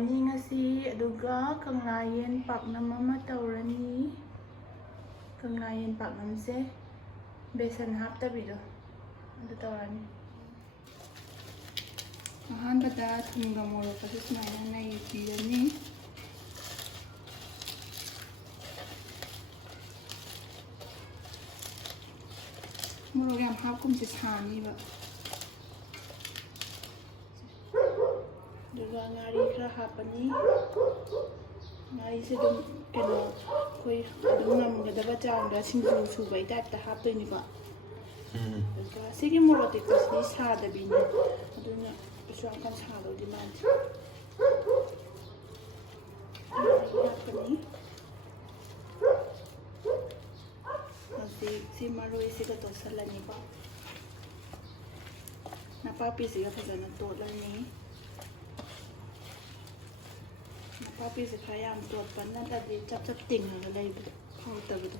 ꯊꯣꯡꯉꯅꯤ ꯉꯁꯤ ꯑꯗꯨꯒ ꯀꯪꯂꯥ ꯌꯦꯟ ꯄꯥꯛꯅꯝ ꯑꯃ ꯇꯧꯔꯅꯤ ꯀꯪꯂꯥ ꯌꯦꯟ ꯄꯥꯛꯅꯝꯁꯦ ꯕꯦꯁꯟ ꯍꯥꯞꯇꯕꯤꯗꯣ ꯑꯗꯨ ꯇꯧꯔꯅꯤ ꯑꯍꯥꯟꯕꯗ ꯊꯨꯝꯒ ꯃꯣꯔꯣꯛꯀꯁꯨ ꯁꯨꯃꯥꯏꯅ ꯅꯩꯕꯤꯔꯅꯤ ꯃꯣꯔꯣꯛ ꯌꯥꯝ ꯍꯥꯞꯀꯨꯝꯁꯦ ꯁꯥꯅꯤꯕ ꯑꯗꯨꯒ ꯉꯥꯔꯤ ꯈꯔ ꯍꯥꯞꯄꯅꯤ ꯉꯥꯔꯤꯁꯦ ꯑꯗꯨꯝ ꯀꯩꯅꯣ ꯑꯩꯈꯣꯏ ꯑꯗꯨꯝ ꯉꯝꯒꯗꯕ ꯆꯥꯡꯗ ꯁꯤꯡꯖꯨ ꯁꯨꯕꯩ ꯇꯥꯏꯞꯇ ꯍꯥꯞꯇꯣꯏꯅꯤꯀꯣ ꯑꯗꯨꯒ ꯁꯤꯒꯤ ꯃꯣꯔꯣꯛ ꯑꯇꯦꯛꯄꯁꯤꯗꯤ ꯁꯥꯗꯕꯤꯅꯤ ꯑꯗꯨꯅ ꯀꯩꯁꯨ ꯌꯥꯝ ꯀꯟꯅ ꯁꯥꯗꯧꯗꯤ ꯃꯥꯟꯗꯦ ꯍꯥꯞꯄꯅꯤ ꯍꯧꯖꯤꯛ ꯁꯤ ꯃꯔꯣꯏꯁꯤꯒ ꯇꯣꯠꯁꯜꯂꯅꯤꯀꯣ ꯅꯄꯥꯛꯄꯤꯁꯤꯒ ꯐꯖꯅ ꯇꯣꯠꯂꯅꯤ ꯅꯄꯥꯛꯄꯤꯁꯦ ꯈꯔ ꯌꯥꯝ ꯇꯣꯠꯄ ꯅꯠꯇ꯭ꯔꯗꯤ ꯆꯞ ꯆꯞ ꯇꯤꯡꯉꯒ ꯂꯩꯕꯗꯣ ꯍꯥꯎꯇꯕꯗꯣ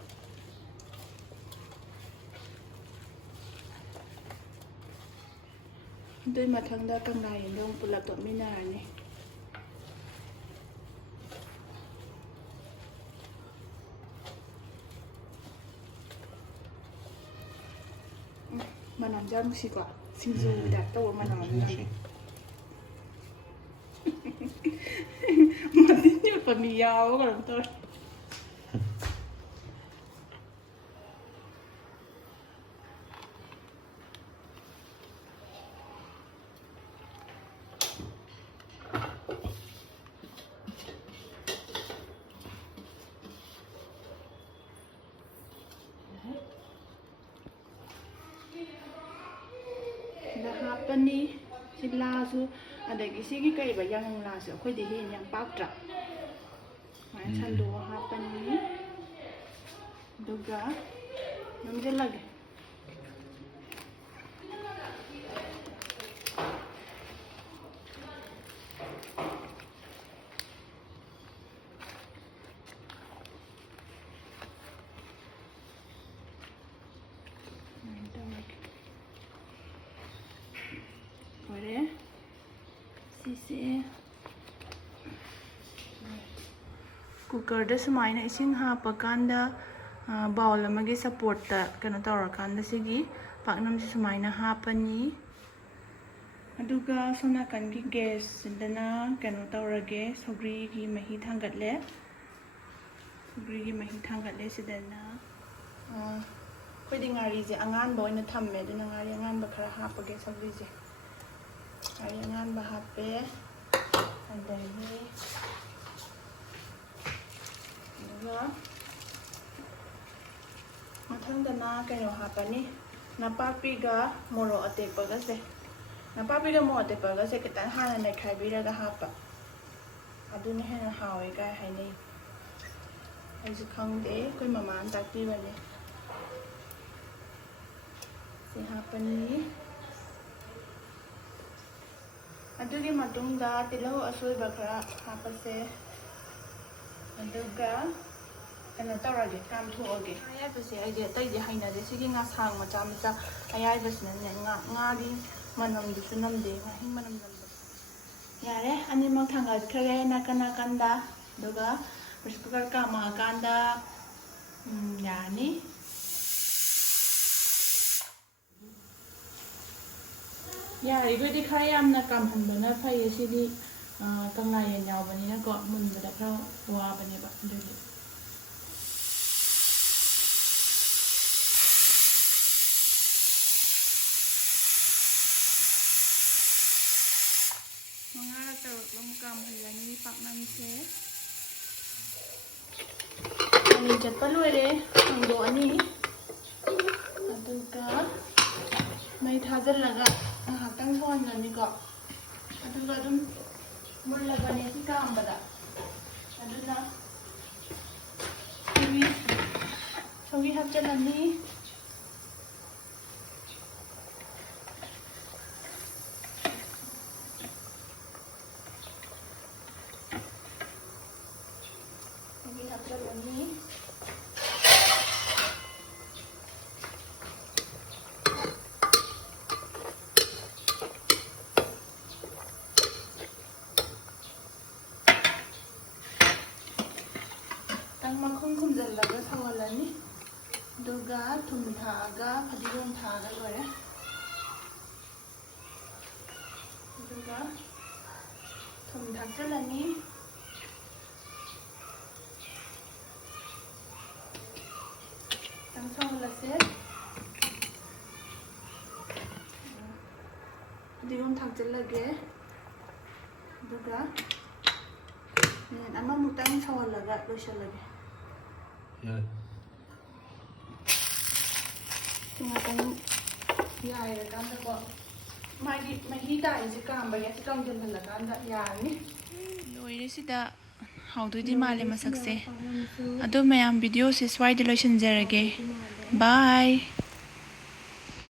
ꯑꯗꯨꯏ ꯃꯊꯪꯗ ꯀꯪꯂꯥ ꯌꯦꯟꯗꯣ ꯑꯃꯨꯛ ꯄꯨꯂꯞ ꯇꯣꯠꯃꯤꯟꯅꯔꯅꯤ ꯃꯅꯝꯁꯦ ꯌꯥꯝ ꯅꯨꯡꯁꯤꯀꯣ ꯁꯤꯡꯖꯨꯒꯤ ꯇꯥꯏꯞ ꯇꯧꯕ ꯃꯅꯝ ꯑꯃ ꯅꯝꯃꯦ ꯃꯇꯤꯟ ꯌꯣꯠꯄ ꯃꯤ ꯌꯥꯎꯕ ꯀꯩꯅꯣꯝ ꯇꯧꯔꯦ ꯍꯥꯞꯄꯅꯤ ꯁꯤ ꯂꯥꯁꯨ ꯑꯗꯒꯤ ꯁꯤꯒꯤ ꯀꯩꯕ ꯌꯥꯉꯪ ꯂꯥꯁꯨ ꯑꯩꯈꯣꯏꯗꯤ ꯍꯦꯟꯅ ꯌꯥꯝ ꯄꯥꯛꯇ꯭ꯔꯥ ꯁꯨꯃꯥꯏꯅ ꯁꯟꯗꯣꯛꯑ ꯍꯥꯞꯄꯅꯤ ꯑꯗꯨꯒ ꯅꯝꯁꯤꯜꯂꯒꯦ ꯂꯣꯏꯔꯦ ꯁꯤꯁꯦ ꯀꯨꯀꯔꯗ ꯁꯨꯃꯥꯏꯅ ꯏꯁꯤꯡ ꯍꯥꯞꯄꯀꯥꯟꯗ ꯕꯥꯎꯜ ꯑꯃꯒꯤ ꯁꯞꯄꯣꯔꯠꯇ ꯀꯩꯅꯣ ꯇꯧꯔꯀꯥꯟꯗ ꯁꯤꯒꯤ ꯄꯥꯛꯅꯝꯁꯤ ꯁꯨꯃꯥꯏꯅ ꯍꯥꯞꯄꯅꯤ ꯑꯗꯨꯒ ꯁꯣꯝ ꯅꯥꯀꯟꯒꯤ ꯒꯦꯁꯁꯤꯗꯅ ꯀꯩꯅꯣ ꯇꯧꯔꯒꯦ ꯁꯧꯒ꯭ꯔꯤꯒꯤ ꯃꯍꯤ ꯊꯥꯡꯒꯠꯂꯦ ꯁꯧꯒ꯭ꯔꯤꯒꯤ ꯃꯍꯤ ꯊꯥꯡꯒꯠꯂꯦ ꯁꯤꯗꯅ ꯑꯩꯈꯣꯏꯗꯤ ꯉꯥꯔꯤꯁꯦ ꯑꯉꯥꯟꯕ ꯑꯣꯏꯅ ꯊꯝꯃꯦ ꯑꯗꯨꯅ ꯉꯥꯔꯤ ꯑꯉꯥꯟꯕ ꯈꯔ ꯍꯥꯞꯄꯒꯦ ꯁꯧꯒ꯭ꯔꯤꯁꯦ ꯉꯥꯔꯤ ꯑꯉꯥꯟꯕ ꯍꯥꯞꯄꯦ ꯑꯗꯒꯤ ꯑꯗꯨꯒ ꯃꯊꯪꯗꯅ ꯀꯩꯅꯣ ꯍꯥꯞꯄꯅꯤ ꯅꯄꯥꯛꯄꯤꯒ ꯃꯣꯔꯣꯛ ꯑꯇꯦꯛꯄꯒꯁꯦ ꯅꯄꯥꯛꯄꯤꯒ ꯃꯣꯔꯣꯛ ꯑꯇꯦꯛꯄꯒꯁꯦ ꯈꯤꯇꯪ ꯍꯥꯟꯅ ꯅꯩꯈꯥꯏꯕꯤꯔꯒ ꯍꯥꯞꯄ ꯑꯗꯨꯅ ꯍꯦꯟꯅ ꯍꯥꯎꯋꯦ ꯀꯥꯏ ꯍꯥꯏꯅꯩ ꯑꯩꯁꯨ ꯈꯪꯗꯦ ꯑꯩꯈꯣꯏ ꯃꯃꯥꯅ ꯇꯥꯛꯄꯤꯕꯅꯦ ꯁꯤ ꯍꯥꯞꯄꯅꯤ ꯑꯗꯨꯒꯤ ꯃꯇꯨꯡꯗ ꯇꯤꯜꯍꯧ ꯑꯁꯣꯏꯕ ꯈꯔ ꯍꯥꯞꯄꯁꯦ ꯑꯗꯨꯒ ꯀꯩꯅꯣ ꯇꯧꯔꯒꯦ ꯀꯥꯝꯊꯣꯛꯑꯒꯦ ꯑꯌꯥꯏꯕꯁꯦ ꯑꯩꯗꯤ ꯑꯇꯩꯗꯤ ꯍꯩꯅꯗꯦ ꯁꯤꯒꯤ ꯉꯥꯁꯥꯡ ꯃꯆꯥ ꯃꯆꯥ ꯑꯌꯥꯏꯕꯁꯤꯅꯅꯦ ꯉꯥꯒꯤ ꯃꯅꯝꯗꯨꯁꯨ ꯅꯝꯗꯦ ꯉꯥꯍꯤꯡ ꯃꯅꯝ ꯅꯝꯕ ꯌꯥꯔꯦ ꯑꯅꯤꯃꯛ ꯊꯥꯡꯒꯠꯈ꯭ꯔꯦ ꯅꯥꯀꯟ ꯅꯥꯀꯟꯗ ꯑꯗꯨꯒ ꯄ꯭ꯔꯦꯁꯔ ꯀꯨꯀꯔ ꯀꯥꯝꯃꯛꯑꯀꯥꯟꯗ ꯌꯥꯔꯅꯤ ꯌꯥꯔꯤꯈꯩꯗꯤ ꯈꯔ ꯌꯥꯝꯅ ꯀꯥꯝꯍꯟꯕꯅ ꯐꯩꯌꯦ ꯁꯤꯗꯤ ꯀꯪꯂꯥ ꯌꯦꯟ ꯌꯥꯎꯕꯅꯤꯅꯀꯣ ꯃꯨꯟꯕꯗ ꯈꯔ ꯋꯥꯕꯅꯦꯕ ꯑꯗꯨꯒꯤ ꯃꯉꯥꯔꯛ ꯇꯔꯨꯛ ꯑꯃꯨꯛ ꯀꯥꯝꯍꯜꯂꯅꯤ ꯄꯥꯛꯅꯝꯁꯦ ꯃꯅꯤꯟ ꯆꯠꯄ ꯂꯣꯏꯔꯦ ꯍꯥꯡꯗꯣꯛꯑꯅꯤ ꯑꯗꯨꯒ ꯃꯩ ꯊꯥꯖꯤꯜꯂꯒ ꯉꯥꯏꯍꯥꯛꯇꯪ ꯊꯣꯡꯍꯟꯒꯅꯤꯀꯣ ꯑꯗꯨꯒ ꯑꯗꯨꯝ ꯃꯨꯜꯂꯕꯅꯦ ꯁꯤ ꯀꯥꯝꯕꯗ ꯑꯗꯨꯅ ꯁꯧꯒ꯭ꯔꯤ ꯍꯥꯞꯆꯤꯜꯂꯅꯤ सौगी हप्चल्लनी ꯊꯥꯛꯑꯒ ꯐꯗꯤꯒꯣꯝ ꯊꯥꯛꯑꯒ ꯂꯣꯏꯔꯦ ꯑꯗꯨꯒ ꯊꯨꯝ ꯊꯥꯛꯆꯤꯜꯂꯅꯤ ꯈꯤꯇꯪ ꯁꯧꯍꯜꯂꯁꯦ ꯐꯗꯤꯒꯣꯝ ꯊꯥꯛꯆꯤꯜꯂꯒꯦ ꯑꯗꯨꯒ ꯃꯤꯅꯤꯠ ꯑꯃꯃꯨꯛꯇꯪ ꯁꯧꯍꯜꯂꯒ ꯂꯣꯏꯁꯤꯜꯂꯒꯦ ꯉꯥꯛꯇꯪ ꯌꯥꯏꯔꯀꯥꯟꯗꯀꯣ ꯃꯥꯒꯤ ꯃꯍꯤ ꯇꯥꯏꯁꯦ ꯀꯥꯝꯕꯒꯤ ꯑꯁꯤ ꯀꯪꯁꯤꯜꯍꯜꯂꯀꯥꯟꯗ ꯌꯥꯔꯅꯤ ꯂꯣꯏꯔꯦ ꯁꯤꯗ ꯍꯥꯎꯗꯣꯏꯗꯤ ꯃꯥꯜꯂꯦ ꯃꯁꯛꯁꯦ ꯑꯗꯣ ꯃꯌꯥꯝ ꯚꯤꯗꯤꯑꯣꯁꯦ ꯁ꯭ꯋꯥꯏꯗ ꯂꯣꯏꯁꯤꯟꯖꯔꯒꯦ ꯕꯥꯏ